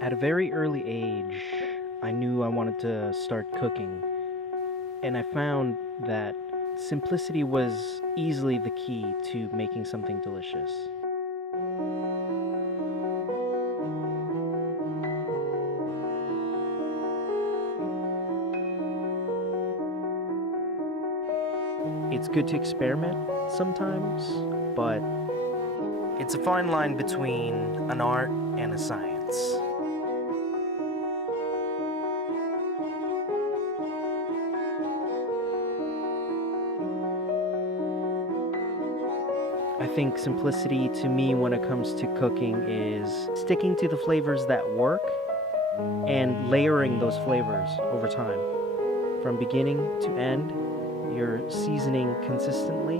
At a very early age, I knew I wanted to start cooking, and I found that simplicity was easily the key to making something delicious. It's good to experiment sometimes, but it's a fine line between an art and a science. I think simplicity to me when it comes to cooking is sticking to the flavors that work and layering those flavors over time. From beginning to end, you're seasoning consistently,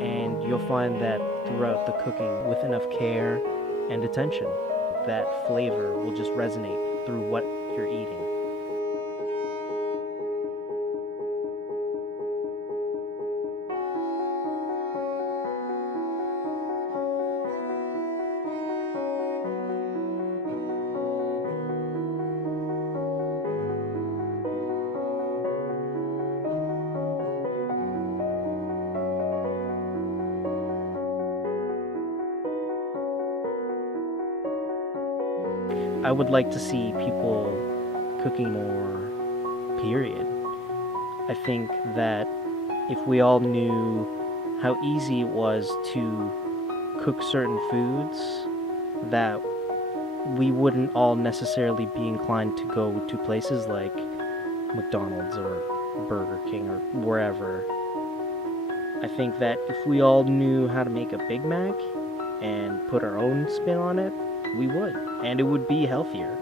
and you'll find that throughout the cooking, with enough care and attention, that flavor will just resonate through what you're eating. I would like to see people cooking more, period. I think that if we all knew how easy it was to cook certain foods, that we wouldn't all necessarily be inclined to go to places like McDonald's or Burger King or wherever. I think that if we all knew how to make a Big Mac and put our own spin on it, we would, and it would be healthier.